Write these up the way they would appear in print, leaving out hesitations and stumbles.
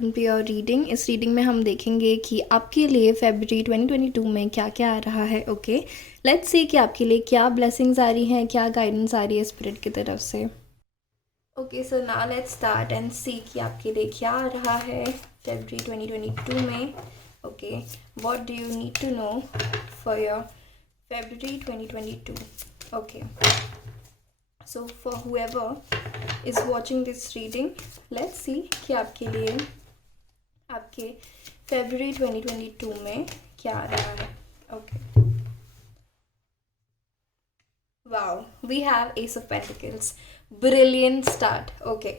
Welcome to your reading. इस reading में हम देखेंगे कि आपके लिए फरवरी 2022 में क्या क्या आ रहा है। ओके, लेट्स सी कि आपके लिए क्या ब्लेसिंग्स आ रही हैं, क्या गाइडेंस आ रही है स्पिरिट की तरफ से। Okay, so now let's start and see कि आपके लिए क्या आ रहा है फरवरी 2022 में। Okay, what do you need to know for your February 2022। Okay, so for whoever is watching this reading, let's see कि आपके लिए आपके फरवरी 2022 में क्या आ रहा है। Okay, wow, we have ace of pentacles, brilliant start. Okay,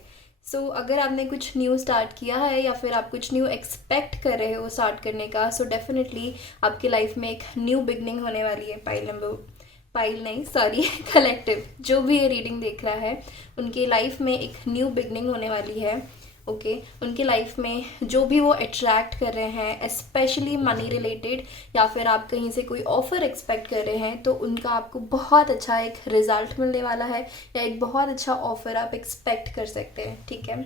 so अगर आपने कुछ न्यू स्टार्ट किया है या फिर आप कुछ न्यू एक्सपेक्ट कर रहे हो स्टार्ट करने का, सो डेफिनेटली आपकी लाइफ में एक न्यू बिगनिंग होने वाली है। पाइल नहीं, सॉरी, कलेक्टिव जो भी ये रीडिंग देख रहा है उनकी लाइफ में एक न्यू बिगनिंग होने वाली है। ओके, उनकी लाइफ में जो भी वो अट्रैक्ट कर रहे हैं, स्पेशली मनी रिलेटेड, या फिर आप कहीं से कोई ऑफर एक्सपेक्ट कर रहे हैं, तो उनका आपको बहुत अच्छा एक रिजल्ट मिलने वाला है या एक बहुत अच्छा ऑफर आप एक्सपेक्ट कर सकते हैं। ठीक है,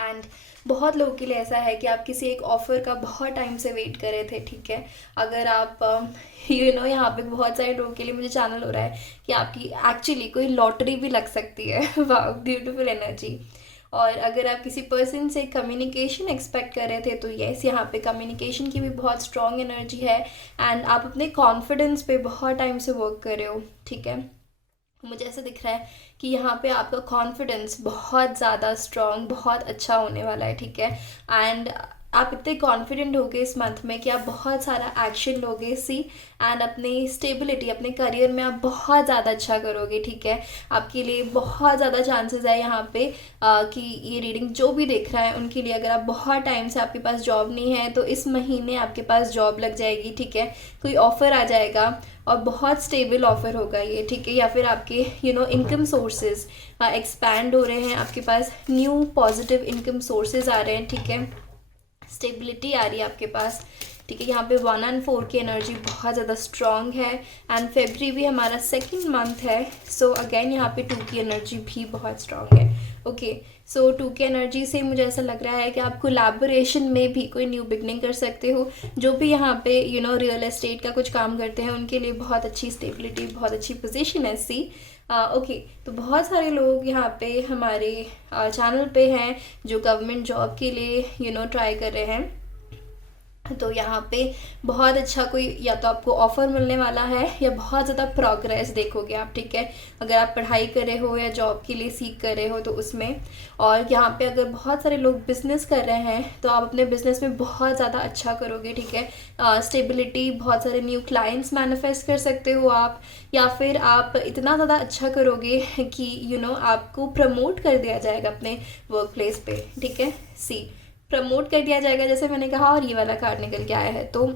एंड बहुत लोगों के लिए ऐसा है कि आप किसी एक ऑफ़र का बहुत टाइम से वेट कर रहे थे। ठीक है, अगर आप यहाँ पे बहुत सारे लोगों के लिए मुझे चैनल हो रहा है कि आपकी एक्चुअली कोई लॉटरी भी लग सकती है। वाह, ब्यूटीफुल एनर्जी। और अगर आप किसी पर्सन से कम्युनिकेशन एक्सपेक्ट कर रहे थे, तो यस, यहाँ पे कम्युनिकेशन की भी बहुत स्ट्रॉन्ग एनर्जी है एंड आप अपने कॉन्फिडेंस पे बहुत टाइम से वर्क कर रहे हो। ठीक है, मुझे ऐसा दिख रहा है कि यहाँ पे आपका कॉन्फिडेंस बहुत ज़्यादा स्ट्रॉन्ग, बहुत अच्छा होने वाला है। ठीक है, एंड आप इतने कॉन्फिडेंट होगे इस मंथ में कि आप बहुत सारा एक्शन लोगे सी, एंड अपनी स्टेबिलिटी, अपने करियर में आप बहुत ज़्यादा अच्छा करोगे। ठीक है, आपके लिए बहुत ज़्यादा चांसेस है यहाँ पे कि ये रीडिंग जो भी देख रहा है उनके लिए, अगर आप बहुत टाइम से आपके पास जॉब नहीं है तो इस महीने आपके पास जॉब लग जाएगी। ठीक है, कोई ऑफ़र आ जाएगा और बहुत स्टेबल ऑफर होगा ये। ठीक है, या फिर आपके इनकम सोर्सेज एक्सपैंड हो रहे हैं, आपके पास न्यू पॉजिटिव इनकम सोर्सेज आ रहे हैं। ठीक है, स्टेबिलिटी आ रही है आपके पास। ठीक है, यहाँ पे 1 और 4 की एनर्जी बहुत ज़्यादा स्ट्रॉन्ग है एंड फेब्रुअरी भी हमारा सेकंड मंथ है, सो अगेन यहाँ पे 2 की एनर्जी भी बहुत स्ट्रॉन्ग है। ओके, सो 2 की एनर्जी से मुझे ऐसा लग रहा है कि आप कोलैबोरेशन में भी कोई न्यू बिगनिंग कर सकते हो। जो भी यहाँ पे रियल एस्टेट का कुछ काम करते हैं उनके लिए बहुत अच्छी स्टेबिलिटी, बहुत अच्छी पोजीशन है सी। ओके, तो बहुत सारे लोग यहाँ पे हमारे चैनल पे हैं जो गवर्नमेंट जॉब के लिए ट्राई कर रहे हैं, तो यहाँ पे बहुत अच्छा कोई या तो आपको ऑफ़र मिलने वाला है या बहुत ज़्यादा प्रोग्रेस देखोगे आप। ठीक है, अगर आप पढ़ाई कर रहे हो या जॉब के लिए सीख कर रहे हो तो उसमें, और यहाँ पे अगर बहुत सारे लोग बिज़नेस कर रहे हैं तो आप अपने बिज़नेस में बहुत ज़्यादा अच्छा करोगे। ठीक है, स्टेबिलिटी, बहुत सारे न्यू क्लाइंट्स मैनिफेस्ट कर सकते हो आप, या फिर आप इतना ज़्यादा अच्छा करोगे कि आपको प्रमोट कर दिया जाएगा अपने वर्क प्लेस पे। ठीक है, सी, प्रमोट कर दिया जाएगा जैसे मैंने कहा, और ये वाला कार्ड निकल के आया है, तो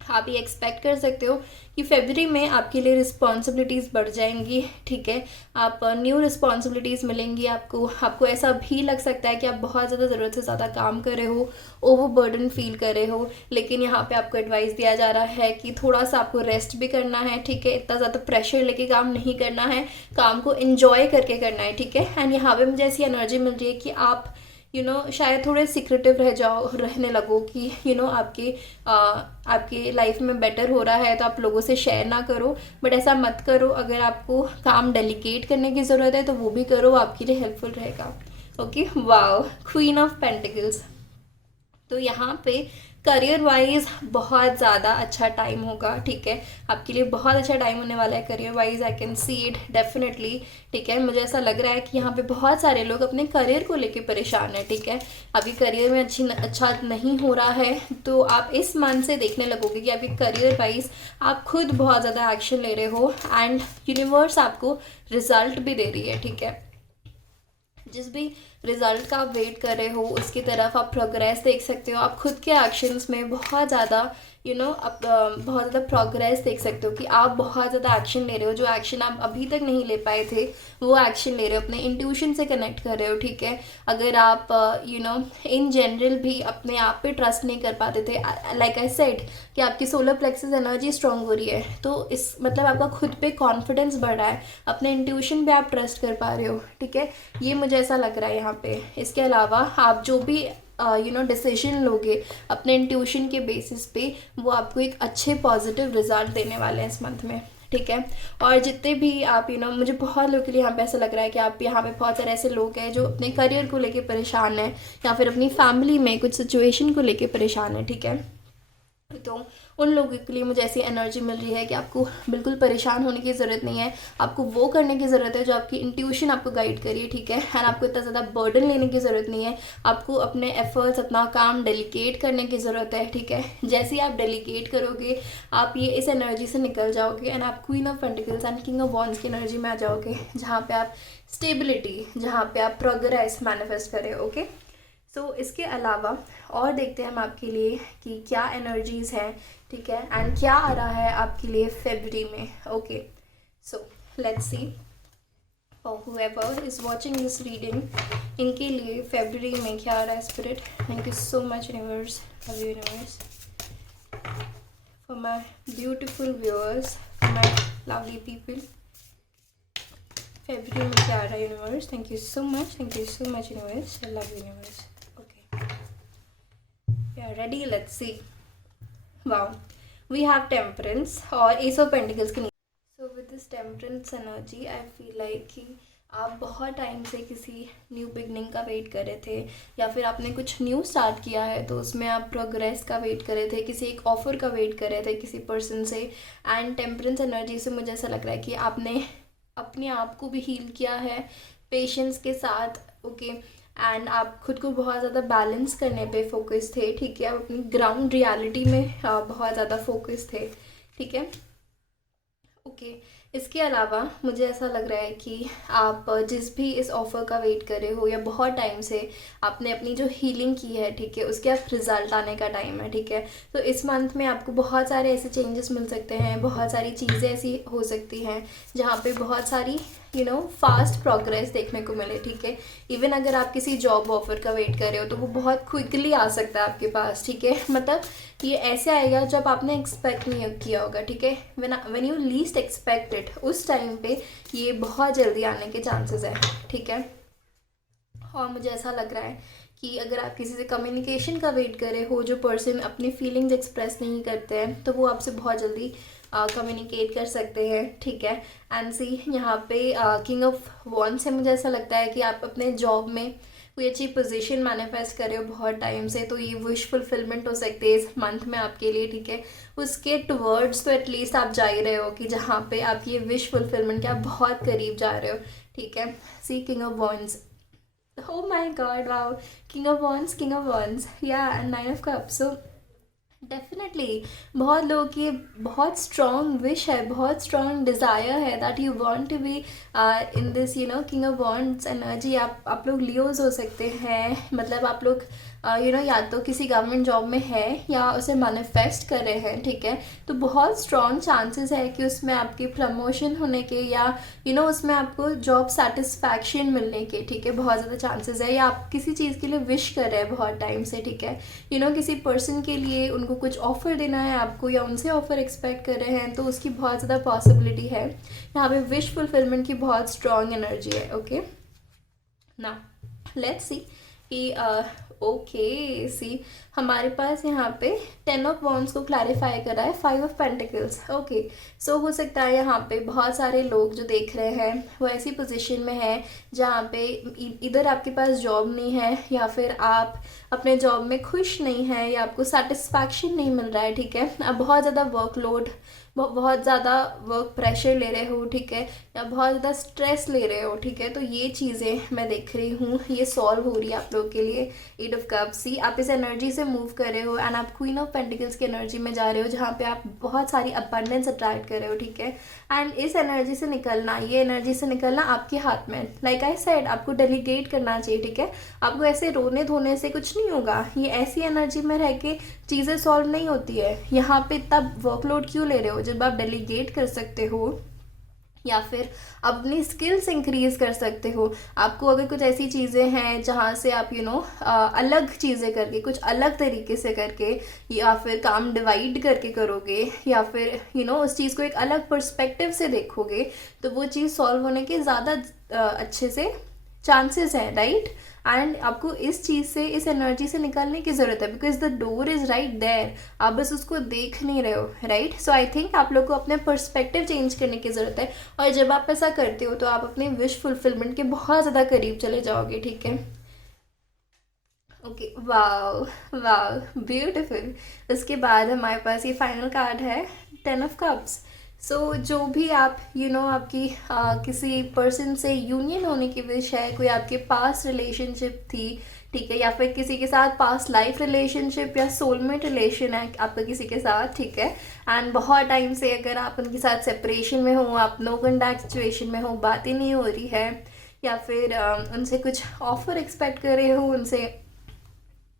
आप ये एक्सपेक्ट कर सकते हो कि फरवरी में आपके लिए रिस्पॉन्सिबिलिटीज़ बढ़ जाएंगी। ठीक है, आप न्यू रिस्पॉन्सिबिलिटीज़ मिलेंगी आपको ऐसा भी लग सकता है कि आप बहुत ज़्यादा ज़रूरत से ज़्यादा काम कर रहे हो, ओवर बर्डन फील कर रहे हो, लेकिन यहाँ पे आपको एडवाइस दिया जा रहा है कि थोड़ा सा आपको रेस्ट भी करना है। ठीक है, इतना ज़्यादा प्रेशर लेके काम नहीं करना है, काम को इन्जॉय करके करना है। ठीक है, एंड यहाँ पे मुझे ऐसी एनर्जी मिल रही है कि आप शायद थोड़े सीक्रेटिव रहने लगो कि आपके लाइफ में बेटर हो रहा है तो आप लोगों से शेयर ना करो, बट ऐसा मत करो। अगर आपको काम डेलीकेट करने की ज़रूरत है तो वो भी करो, आपके लिए हेल्पफुल रहेगा। Okay, wow, queen of pentacles. तो यहाँ पे करियर वाइज बहुत ज़्यादा अच्छा टाइम होगा। ठीक है, आपके लिए बहुत अच्छा टाइम होने वाला है career wise, I can see it definitely. ठीक है, मुझे ऐसा लग रहा है कि यहाँ पे बहुत सारे लोग अपने करियर को लेके परेशान हैं। ठीक है, अभी करियर में अच्छा नहीं हो रहा है तो आप इस मंथ से देखने लगोगे कि अभी करियर वाइज आप खुद बहुत ज़्यादा एक्शन ले रहे हो एंड यूनिवर्स आपको रिजल्ट भी दे रही है। ठीक है, जिस भी रिजल्ट का आप वेट कर रहे हो उसकी तरफ आप प्रोग्रेस देख सकते हो। आप खुद के एक्शंस में बहुत ज़्यादा बहुत ज़्यादा प्रोग्रेस देख सकते हो कि आप बहुत ज़्यादा एक्शन ले रहे हो, जो एक्शन आप अभी तक नहीं ले पाए थे वो एक्शन ले रहे हो, अपने इंट्यूशन से कनेक्ट कर रहे हो। ठीक है, अगर आप इन जनरल भी अपने आप पे ट्रस्ट नहीं कर पाते थे, लाइक आई सेड कि आपकी सोलर प्लेक्सस एनर्जी स्ट्रांग हो रही है, तो इस मतलब आपका खुद पे कॉन्फिडेंस बढ़ रहा है, अपने इंट्यूशन पे आप ट्रस्ट कर पा रहे हो। ठीक है, ये मुझे ऐसा लग रहा है यहाँ पे। इसके अलावा आप जो भी डिसीजन लोगे अपने इंट्यूशन के बेसिस पे, वो आपको एक अच्छे पॉजिटिव रिजल्ट देने वाले हैं इस मंथ में, ठीक है। और जितने भी आप मुझे बहुत लोगों के लिए यहाँ पे ऐसा लग रहा है कि आप यहाँ पे बहुत सारे ऐसे लोग हैं जो अपने करियर को लेके परेशान हैं, या फिर अपनी फैमिली में कुछ सिचुएशन को लेके परेशान है, ठीक है। तो उन लोगों के लिए मुझे ऐसी एनर्जी मिल रही है कि आपको बिल्कुल परेशान होने की ज़रूरत नहीं है, आपको वो करने की ज़रूरत है जो आपकी इंट्यूशन आपको गाइड करिए, ठीक है। एंड आपको इतना ज़्यादा बर्डन लेने की ज़रूरत नहीं है, आपको अपने एफर्ट्स, अपना काम डेलीकेट करने की ज़रूरत है, ठीक है। जैसे ही आप डेलीकेट करोगे आप ये इस एनर्जी से निकल जाओगे एंड आप queen of pentacles and king of wands की एनर्जी में आ जाओगे, जहाँ पे आप स्टेबिलिटी, जहाँ पे आप प्रोग्रेस मैनिफेस्ट करें, ओके। सो इसके अलावा और देखते हैं हम आपके लिए कि क्या एनर्जीज़ हैं, ठीक है, एंड क्या आ रहा है आपके लिए फरवरी में, okay. So let's see for whoever is watching this reading, इनके लिए फरवरी में क्या आ रहा है spirit. Thank you so much universe, love you universe, for my beautiful viewers, for my lovely people. फरवरी में क्या आ रहा है universe, thank you so much universe, I love universe. Ready, let's see. Wow, we have temperance और ace of pentacles के नीचे। So with this temperance energy I feel like कि आप बहुत टाइम से किसी न्यू बिगनिंग का वेट कर रहे थे, या फिर आपने कुछ न्यू स्टार्ट किया है तो उसमें आप प्रोग्रेस का वेट कर रहे थे, किसी एक ऑफर का वेट कर रहे थे किसी पर्सन से। एंड टेम्परेंस एनर्जी से मुझे ऐसा लग रहा है कि आपने अपने आप को भी हील किया है पेशेंस के साथ, ओके। एंड आप खुद को बहुत ज़्यादा बैलेंस करने पे फोकस थे, ठीक है। आप अपनी ग्राउंड रियलिटी में बहुत ज़्यादा फोकस थे, ठीक है, ओके। इसके अलावा मुझे ऐसा लग रहा है कि आप जिस भी इस ऑफ़र का वेट कर रहे हो, या बहुत टाइम से आपने अपनी जो हीलिंग की है, ठीक है, उसके आप रिज़ल्ट आने का टाइम है, ठीक है। तो इस मंथ में आपको बहुत सारे ऐसे चेंजेस मिल सकते हैं, बहुत सारी चीज़ें ऐसी हो सकती हैं जहाँ पे बहुत सारी फास्ट प्रोग्रेस देखने को मिले, ठीक है। इवन अगर आप किसी जॉब ऑफर का वेट कर रहे हो तो वो बहुत क्विकली आ सकता है आपके पास, ठीक है। मतलब ये ऐसे आएगा जब आपने एक्सपेक्ट नहीं किया होगा, ठीक है। When you least expect it, उस टाइम पे ये बहुत जल्दी आने के चांसेस है, ठीक है। और मुझे ऐसा लग रहा है कि अगर आप किसी से कम्युनिकेशन का वेट कर रहे हो, जो पर्सन अपनी फीलिंग्स एक्सप्रेस नहीं करते हैं, तो वो आपसे बहुत जल्दी कम्युनिकेट कर सकते हैं, ठीक है। एंड सी यहाँ पे किंग ऑफ वॉन्ड्स से मुझे ऐसा लगता है कि आप अपने जॉब में कोई अच्छी पोजीशन मैनिफेस्ट कर रहे हो बहुत टाइम से, तो ये विश फुलफिलमेंट हो सकती है इस मंथ में आपके लिए, ठीक है। उसके टुवर्ड्स तो एटलीस्ट आप जा ही रहे हो कि जहाँ पे आप ये विश फुलफिलमेंट के आप बहुत करीब जा रहे हो, ठीक है। See king of wands, oh my god, wow, king of wands, yeah, and 9 of cups। So definitely बहुत लोगों की बहुत स्ट्रॉन्ग विश है, बहुत स्ट्रॉन्ग डिज़ायर है that you want to be in this king of wands energy. आप लोग Leos हो सकते हैं, मतलब आप लोग या तो किसी गवर्नमेंट जॉब में है या उसे मैनिफेस्ट कर रहे हैं, ठीक है। तो बहुत स्ट्रॉन्ग चांसेस है कि उसमें आपकी प्रमोशन होने के, या उसमें आपको जॉब सेटिस्फैक्शन मिलने के, ठीक है, बहुत ज़्यादा चांसेस है। या आप किसी चीज़ के लिए विश कर रहे हैं बहुत टाइम से, ठीक है। किसी पर्सन के लिए उनको कुछ ऑफ़र देना है आपको, या उनसे ऑफ़र एक्सपेक्ट कर रहे हैं, तो उसकी बहुत ज़्यादा पॉसिबिलिटी है। यहाँ पे विश फुलफिलमेंट की बहुत स्ट्रॉन्ग एनर्जी है, ओके। ना लेट्स सी कि ओके सी हमारे पास यहाँ पे 10 ऑफ वॉन्ड्स को क्लैरिफाई कर रहा है 5 ऑफ पेंटिकल्स, ओके। सो हो सकता है यहाँ पे बहुत सारे लोग जो देख रहे हैं वो ऐसी पोजीशन में है जहाँ पे इधर आपके पास जॉब नहीं है, या फिर आप अपने जॉब में खुश नहीं है, या आपको सेटिस्फैक्शन नहीं मिल रहा है, ठीक है। आप बहुत ज़्यादा वर्कलोड, बहुत ज़्यादा वर्क प्रेशर ले रहे हो, ठीक है, या बहुत ज़्यादा स्ट्रेस ले रहे हो, ठीक है। तो ये चीज़ें मैं देख रही हूँ, ये सॉल्व हो रही है आप लोगों के लिए। 8 ऑफ कप्स, सी आप इस एनर्जी से मूव कर रहे हो, एंड आप क्वीन ऑफ पेंटिकल्स की एनर्जी में जा रहे हो, जहाँ पे आप बहुत सारी अबंडेंस अट्रैक्ट कर रहे हो, ठीक है। एंड इस एनर्जी से निकलना, ये एनर्जी से निकलना आपके हाथ में, लाइक आई सेड, आपको डेलीगेट करना चाहिए, ठीक है। आपको ऐसे रोने धोने से कुछ नहीं होगा, ये ऐसी एनर्जी में रह के चीज़ें सॉल्व नहीं होती है। यहाँ पे तब वर्कलोड क्यों ले रहे हो जब आप डेलीगेट कर सकते हो, या फिर अपनी स्किल्स इंक्रीज कर सकते हो। आपको अगर कुछ ऐसी चीज़ें हैं जहाँ से आप अलग चीज़ें करके, कुछ अलग तरीके से करके, या फिर काम डिवाइड करके करोगे, या फिर उस चीज़ को एक अलग पर्सपेक्टिव से देखोगे, तो वो चीज़ सॉल्व होने के ज़्यादा अच्छे से चांसेस हैं, राइट। एंड आपको इस चीज़ से, इस एनर्जी से निकलने की ज़रूरत है, because the door is right there, आप बस उसको देख नहीं रहे हो, राइट। सो आई थिंक आप लोग को अपने पर्सपेक्टिव चेंज करने की ज़रूरत है, और जब आप ऐसा करते हो तो आप अपने विश फुलफिलमेंट के बहुत ज़्यादा करीब चले जाओगे, ठीक है। Okay, wow wow, beautiful. उसके बाद हमारे पास ये फाइनल कार्ड है, 10 ऑफ कप्स। सो जो भी आप आपकी किसी पर्सन से यूनियन होने की विश है, कोई आपके पास रिलेशनशिप थी, ठीक है, या फिर किसी के साथ पास लाइफ रिलेशनशिप या सोलमेट रिलेशन है आपका किसी के साथ, ठीक है। एंड बहुत टाइम से अगर आप उनके साथ सेपरेशन में हो, आप नो कॉन्टैक्ट सिचुएशन में हो, बातें नहीं हो रही है, या फिर उनसे कुछ ऑफर एक्सपेक्ट कर रहे हो, उनसे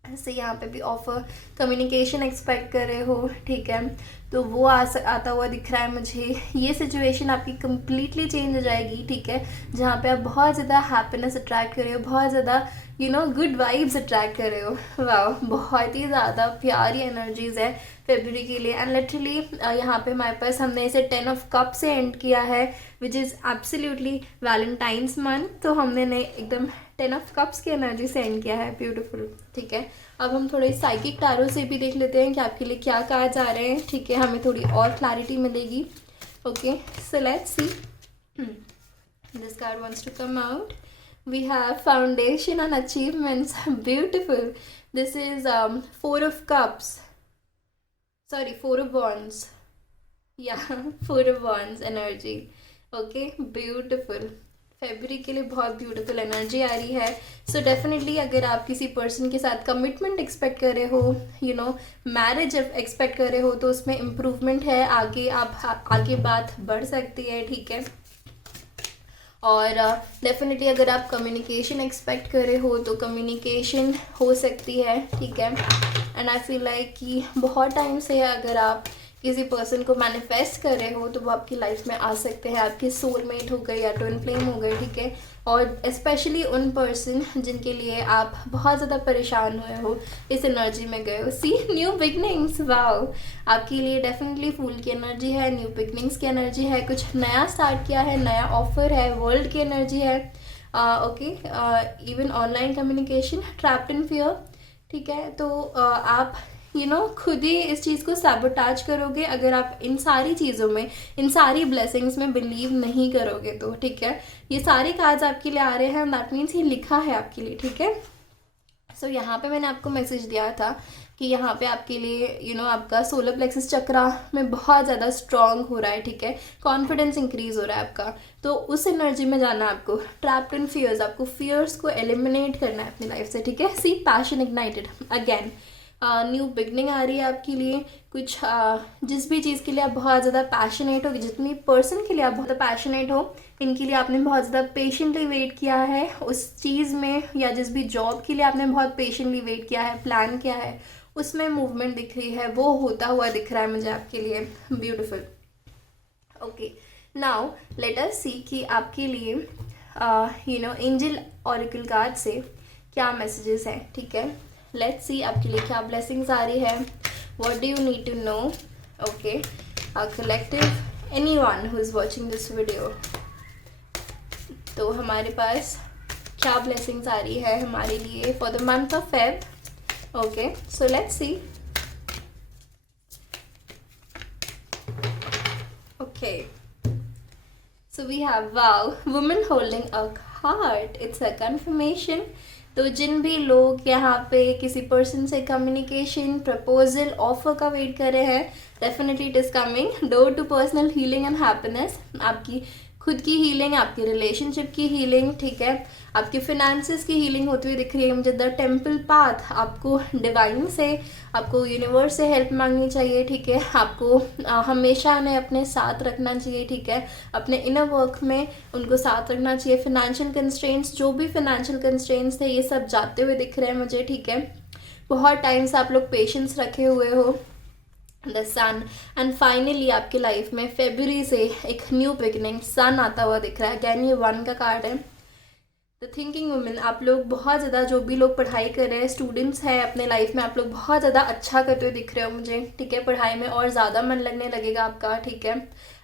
ऐसे यहाँ पे भी ऑफर कम्युनिकेशन एक्सपेक्ट कर रहे हो, ठीक है, तो वो आता हुआ दिख रहा है मुझे। ये सिचुएशन आपकी कम्प्लीटली चेंज हो जाएगी, ठीक है, जहाँ पे आप बहुत ज़्यादा हैप्पीनेस अट्रैक्ट कर रहे हो, बहुत ज़्यादा गुड वाइब्स अट्रैक्ट कर रहे हो। वाह, बहुत ही ज़्यादा प्यारी एनर्जीज है फेब्रुअरी के लिए। एंड लिटरली यहाँ पे हमारे पास हमने इसे 10 ऑफ कप से एंड किया है, which is absolutely Valentine's month, तो हमने ने एकदम 10 ऑफ कप्स की एनर्जी से एंड किया है, ब्यूटीफुल, ठीक है। अब हम थोड़े साइकिक टैरो से भी देख लेते हैं कि आपके लिए क्या कार्ड्स आ रहे हैं, ठीक है, हमें थोड़ी और क्लैरिटी मिलेगी। Okay, so let's see, this card wants to come out. We have foundation and achievements. Beautiful. This is 4 of cups. Sorry, 4 of wands. Yeah, 4 of wands energy. Okay, beautiful. February के लिए बहुत beautiful energy आ रही है। So definitely अगर आप किसी person के साथ कमिटमेंट एक्सपेक्ट कर रहे हो, मैरिज एक्सपेक्ट कर रहे हो, तो उसमें इम्प्रूवमेंट है, आगे आगे बात बढ़ सकती है, ठीक है। और डेफिनेटली अगर आप कम्युनिकेशन एक्सपेक्ट कर रहे हो तो कम्युनिकेशन हो सकती है, ठीक है। एंड आई फील लाइक कि बहुत टाइम से अगर आप किसी पर्सन को मैनिफेस्ट कर रहे हो तो वो आपकी लाइफ में आ सकते हैं, आपके सोलमेट हो गए या ट्विन फ्लेम हो गए, ठीक है। और स्पेशली उन पर्सन जिनके लिए आप बहुत ज़्यादा परेशान हुए हो, इस एनर्जी में गए हो। सी, न्यू बिगनिंग्स, वाओ, आपके लिए डेफिनेटली फूल की एनर्जी है, न्यू बिगनिंग्स की एनर्जी है, कुछ नया स्टार्ट किया है, नया ऑफर है, वर्ल्ड की एनर्जी है। Okay, even online communication, trapped in fear, ठीक है। तो आप खुद ही इस चीज़ को सैबोटाज करोगे अगर आप इन सारी चीज़ों में, इन सारी ब्लेसिंग्स में बिलीव नहीं करोगे तो, ठीक है। ये सारे कार्ड्स आपके लिए आ रहे हैं, दैट मीन्स ये लिखा है आपके लिए, ठीक है। सो यहाँ पे मैंने आपको मैसेज दिया था कि यहाँ पे आपके लिए आपका सोलर प्लेक्सस चक्रा में बहुत ज़्यादा स्ट्रॉन्ग हो रहा है, ठीक है, कॉन्फिडेंस इंक्रीज हो रहा है आपका, तो उस एनर्जी में जाना है आपको। ट्रैप्ड इन फियर्स, आपको फियर्स को एलिमिनेट करना है अपनी लाइफ से, ठीक है। See, passion ignited again, new beginning आ रही है आपके लिए। कुछ जिस भी चीज़ के लिए आप बहुत ज़्यादा पैशनेट हो, जितनी पर्सन के लिए आप बहुत पैशनेट हो, इनके लिए आपने बहुत ज़्यादा पेशेंटली वेट किया है उस चीज़ में, या जिस भी जॉब के लिए आपने बहुत पेशेंटली वेट किया है, प्लान किया है, उसमें मूवमेंट दिख रही है, वो होता हुआ दिख रहा है मुझे आपके लिए, beautiful. Okay, now let us see कि आपके लिए एंजल ऑरेकल कार्ड से क्या मैसेजेस हैं, ठीक है। लेट्स सी आपके लिए क्या ब्लेसिंग्स आ रही है, what do you need to know. Okay, collective, anyone who is watching this video, तो हमारे पास क्या ब्लेसिंग्स आ रही है हमारे लिए for the month of Feb. Okay, so let's see. Okay, so we have, wow, woman holding a heart, it's a confirmation. तो जिन भी लोग यहाँ पे किसी पर्सन से कम्युनिकेशन, प्रपोजल, ऑफर का वेट कर रहे हैं, definitely it is coming. Door to personal healing and happiness, आपकी खुद की हीलिंग, आपकी रिलेशनशिप की हीलिंग, ठीक है, आपकी फिनेंसेस की हीलिंग होती हुई दिख रही है मुझे। द टेम्पल पाथ, आपको डिवाइन से, आपको यूनिवर्स से हेल्प मांगनी चाहिए, ठीक है। आपको हमेशा उन्हें अपने साथ रखना चाहिए, ठीक है, अपने इनर वर्क में उनको साथ रखना चाहिए। फिनेंशियल कंस्ट्रेंट्स, जो भी फिनेंशियल कंस्ट्रेंट्स थे, ये सब जाते हुए दिख रहे हैं मुझे, ठीक है। बहुत टाइम से आप लोग पेशेंस रखे हुए हो, द सन, एंड फाइनली आपकी लाइफ में फेब्रुअरी से एक न्यू बिगनिंग, सन आता हुआ दिख रहा है। अगैन ये 1 का कार्ड है, द थिंकिंग वुमेन। आप लोग बहुत ज़्यादा, जो भी लोग पढ़ाई कर रहे हैं, स्टूडेंट्स हैं अपने लाइफ में, आप लोग बहुत ज़्यादा अच्छा करते हुए दिख रहे हो मुझे, ठीक है। पढ़ाई में और ज़्यादा मन लगने लगेगा आपका, ठीक है।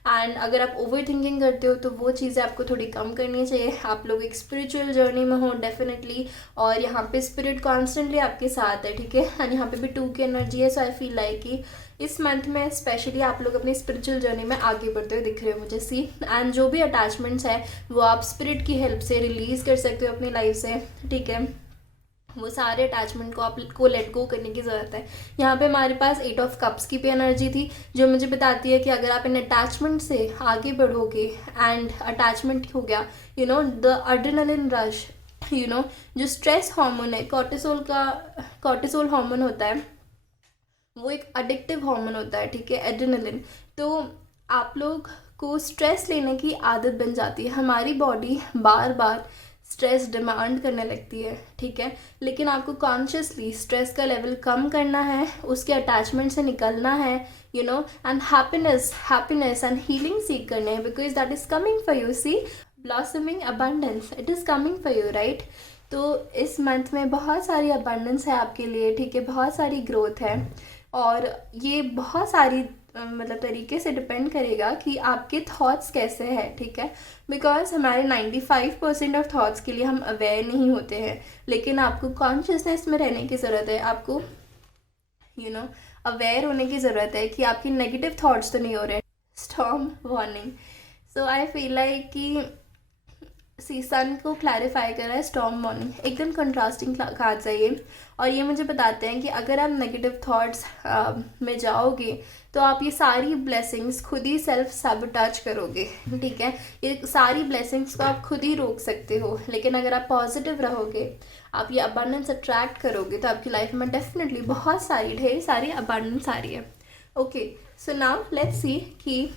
एंड अगर आप ओवर थिंकिंग करते हो तो वो चीज़ें आपको थोड़ी कम करनी चाहिए। आप लोग एक स्पिरिचुअल जर्नी में हो डेफिनेटली, और यहाँ पे स्पिरिट कॉन्स्टेंटली आपके साथ है, ठीक है। एंड यहाँ पे भी 2 की एनर्जी है, सो आई फील लाइक कि इस मंथ में स्पेशली आप लोग अपनी स्पिरिचुअल जर्नी में आगे बढ़ते हुए दिख रहे हो मुझे, सी। एंड जो भी अटैचमेंट्स है वो आप स्पिरिट की हेल्प से रिलीज़ कर सकते हो अपनी लाइफ से, ठीक है। वो सारे अटैचमेंट को आपको लेट गो करने की ज़रूरत है। यहाँ पे हमारे पास 8 ऑफ कप्स की भी एनर्जी थी, जो मुझे बताती है कि अगर आप इन अटैचमेंट से आगे बढ़ोगे, एंड अटैचमेंट हो गया you know the adrenaline rush, you know जो स्ट्रेस हार्मोन है, कॉर्टिसोल हार्मोन होता है, वो एक अडिक्टिव हार्मोन होता है, ठीक है, एड्रेनलिन। तो आप लोग को स्ट्रेस लेने की आदत बन जाती है, हमारी बॉडी बार बार स्ट्रेस डिमांड करने लगती है, ठीक है। लेकिन आपको कॉन्शियसली स्ट्रेस का लेवल कम करना है, उसके अटैचमेंट से निकलना है, you know, and happiness and healing सीख करने हैं, because that is coming for you, see, blossoming abundance, it is coming for you, right. तो इस मंथ में बहुत सारी अबंडेंस है आपके लिए, ठीक है, बहुत सारी ग्रोथ है, और ये बहुत सारी मतलब तरीके से डिपेंड करेगा कि आपके थॉट्स कैसे हैं, ठीक है। बिकॉज हमारे 95% ऑफ थॉट्स के लिए हम अवेयर नहीं होते हैं, लेकिन आपको कॉन्शियसनेस में रहने की ज़रूरत है, आपको यू नो अवेयर होने की ज़रूरत है कि आपके नेगेटिव थॉट्स तो नहीं हो रहे। Storm warning, so I feel like कि सन को क्लैरिफाई कर रहा है स्टॉर्म वार्निंग, एकदम कंट्रास्टिंग कार्ड्स है ये, और ये मुझे बताते हैं कि अगर आप नेगेटिव थॉट्स में जाओगे तो आप ये सारी ब्लेसिंग्स खुद ही सेल्फ सैबोटेज करोगे, ठीक है। ये सारी ब्लेसिंग्स को आप खुद ही रोक सकते हो, लेकिन अगर आप पॉजिटिव रहोगे, आप ये अबंडेंस अट्रैक्ट करोगे, तो आपकी लाइफ में डेफिनेटली बहुत सारी ढेर सारी अबंडेंस आ रही है। Okay, so now let's see कि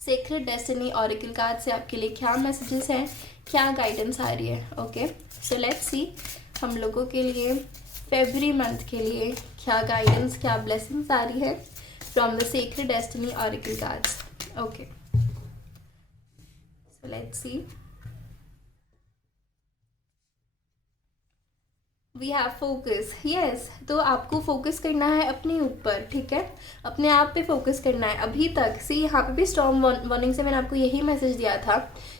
सीक्रेट डेस्टिनी ऑरेकल कार्ड से आपके लिए क्या मैसेजेस हैं, क्या गाइडेंस आ रही है। ओके, सो लेट्स सी हम लोगों के लिए फरवरी मंथ के लिए क्या गाइडेंस, क्या ब्लेसिंग्स आ रही है from the secret destiny oracle cards. Okay, so let's see. We have focus, yes, तो आपको फोकस करना है अपने ऊपर, ठीक है, अपने आप पे फोकस करना है। अभी तक सी यहाँ पे भी स्टॉर्म वार्निंग से मैंने आपको यही मैसेज दिया था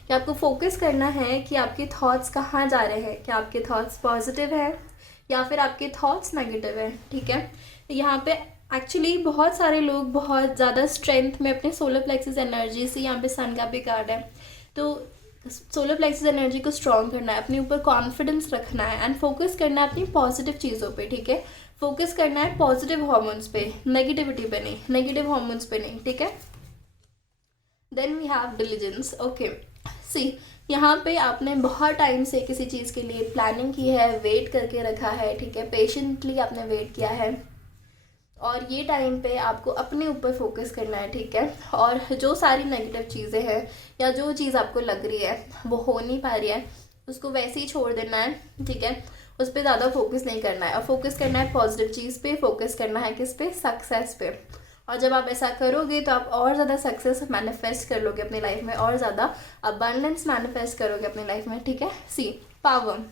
कि आपको फोकस करना है कि आपके थॉट्स कहाँ जा रहे हैं, क्या आपके थॉट्स पॉजिटिव हैं या फिर आपके थॉट्स नेगेटिव हैं, ठीक है। यहाँ पे एक्चुअली बहुत सारे लोग बहुत ज़्यादा स्ट्रेंथ में अपने सोलर प्लेक्सस एनर्जी से, यहाँ पे सन का भी कार्ड है, तो सोलर प्लेक्सस एनर्जी को स्ट्रॉन्ग करना है, अपने ऊपर कॉन्फिडेंस रखना है, एंड फोकस करना है अपनी पॉजिटिव चीज़ों पे, ठीक है। फोकस करना है पॉजिटिव हार्मोन्स पे, नेगेटिविटी पे नहीं, नेगेटिव हार्मोन्स पे नहीं, ठीक है। Then we have diligence. Okay, see यहाँ पे आपने बहुत टाइम से किसी चीज़ के लिए प्लानिंग की है, वेट करके रखा है, ठीक है, पेशेंटली आपने वेट किया है, और ये टाइम पे आपको अपने ऊपर फोकस करना है, ठीक है। और जो सारी नेगेटिव चीज़ें हैं या जो चीज़ आपको लग रही है वो हो नहीं पा रही है, उसको वैसे ही छोड़ देना है, ठीक है, उस पर ज़्यादा फोकस नहीं करना है, और फोकस करना है पॉजिटिव चीज़ पे, फोकस करना है किस पे, सक्सेस पे। और जब आप ऐसा करोगे तो आप और ज़्यादा सक्सेस मैनिफेस्ट कर लोगे अपनी लाइफ में, और ज़्यादा अबंडेंस मैनिफेस्ट करोगे अपनी लाइफ में, ठीक है। See, power,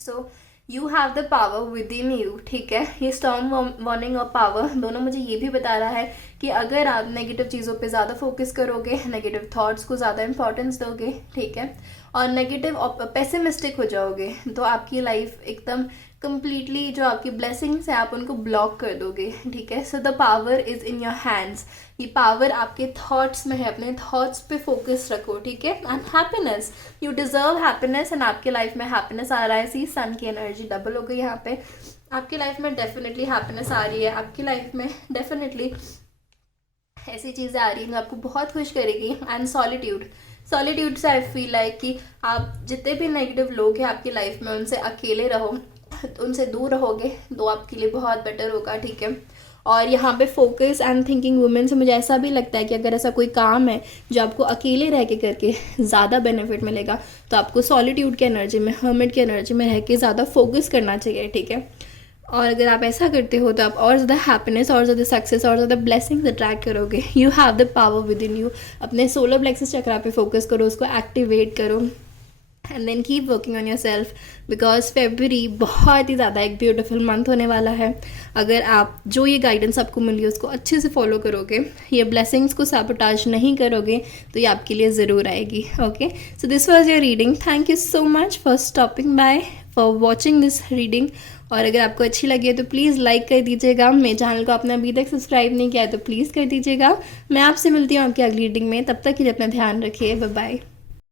so you have the power within you, ठीक है। ये स्टॉर्म वार्निंग और पावर दोनों मुझे ये भी बता रहा है कि अगर आप नेगेटिव चीज़ों पे ज़्यादा फोकस करोगे, नेगेटिव थॉट्स को ज़्यादा इंपॉर्टेंस दोगे, ठीक है, और नेगेटिव और पेसिमिस्टिक हो जाओगे, तो आपकी लाइफ एकदम कम्प्लीटली जो आपकी ब्लेसिंग्स है आप उनको ब्लॉक कर दोगे, ठीक है। So the power is in your hands, ये पावर आपके थॉट्स में है, अपने थॉट्स पे फोकस रखो, ठीक है। And happiness, you deserve happiness, and आपके लाइफ में हैप्पीनेस आ रहा है। सी, सन की एनर्जी डबल हो गई यहाँ पे, आपकी लाइफ में डेफिनेटली हैप्पीनेस आ रही है, आपकी लाइफ में डेफिनेटली ऐसी चीज़ें आ रही हैं जो आपको बहुत खुश करेगी। एंड सॉलिट्यूड से आई फील लाइक कि आप जितने भी नेगेटिव लोग हैं आपकी लाइफ में उनसे अकेले रहो, उनसे दूर रहोगे तो आपके लिए बहुत बेटर होगा, ठीक है। और यहाँ पे फोकस एंड थिंकिंग वुमेन से मुझे ऐसा भी लगता है कि अगर ऐसा कोई काम है जो आपको अकेले रह के करके ज़्यादा बेनिफिट मिलेगा, तो आपको सॉलिट्यूड की एनर्जी में, हर्मिट की एनर्जी में रह के ज़्यादा फोकस करना चाहिए, ठीक है। और अगर आप ऐसा करते हो तो आप और ज़्यादा हैप्पीनेस, और ज़्यादा सक्सेस, और ज़्यादा ब्लेसिंग्स अट्रैक्ट करोगे। You have the power within you, अपने सोलर प्लेक्सस चक्रा पे फोकस करो, उसको एक्टिवेट करो, and then keep working on yourself, because February बहुत ही ज़्यादा एक ब्यूटीफुल मंथ होने वाला है. अगर आप जो ये गाइडेंस आपको मिली है उसको अच्छे से फॉलो करोगे, ये ब्लेसिंग्स को सैबोटाज नहीं करोगे, तो ये आपके लिए ज़रूर आएगी. Okay, so this was your reading. Thank you so much for stopping by, for watching this reading. और अगर आपको अच्छी लगी है तो प्लीज़ लाइक कर दीजिएगा. मेरे चैनल को आपने अभी तक सब्सक्राइब नहीं किया है तो प्लीज़ कर दीजिएगा. मैं आपसे मिलती हूँ आपकी अगली रीडिंग में. तब तक के लिए अपना ध्यान रखिए. Bye bye.